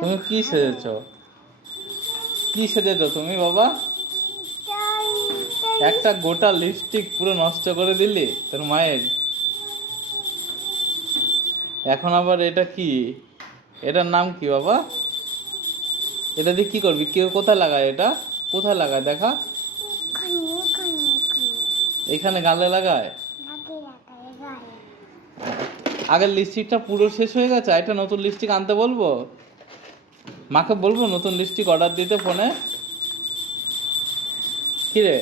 তুমি কি সেজেছো? কি সেজেছো তুমি বাবা? একটা গোটা লিপস্টিক পুরো নষ্ট করে দিলি তোর মায়ের। এখন আবার এটা কি? এটার নাম কি বাবা? এটা দিয়ে কি করবি? কেউ কোথায় লাগায় এটা? কোথায় লাগায় দেখা? এখানে গালে লাগায়? আগের লিপস্টিকটা পুরো শেষ হয়ে গেছে, একটা নতুন লিপস্টিক আনতে বলবো? মাকে বলবো নতুন লিপস্টিক অর্ডার দিতে ফোনে? কিরে,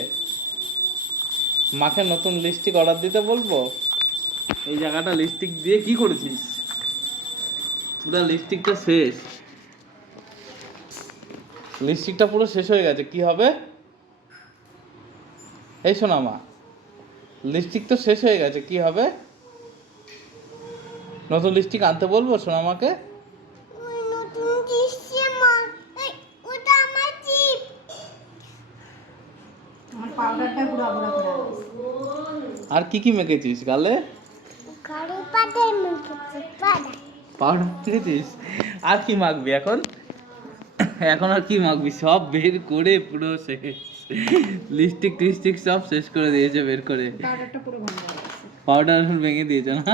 মাকে নতুন লিপস্টিক অর্ডার দিতে বলবো? এই জায়গাটা লিপস্টিক দিয়ে কি করেছিস? পুরো লিপস্টিকটা শেষ, লিপস্টিকটা পুরো শেষ হয়ে গেছে, কি হবে? এই শোনা মা, লিপস্টিক তো শেষ হয়ে গেছে, কি হবে? নতুন লিপস্টিক আনতে বলবো সোনামাকে? আর কি কি মেখেছিস গালে? পাউডার মেখেছিস? আর কি মাখবি এখন? এখন আর কি মাখবি? সব বের করে পুরো শেষ, লিপস্টিক টিস্টিক সব শেষ করে দিয়েছে বের করে। পাউডার ভেঙে দিয়েছে না?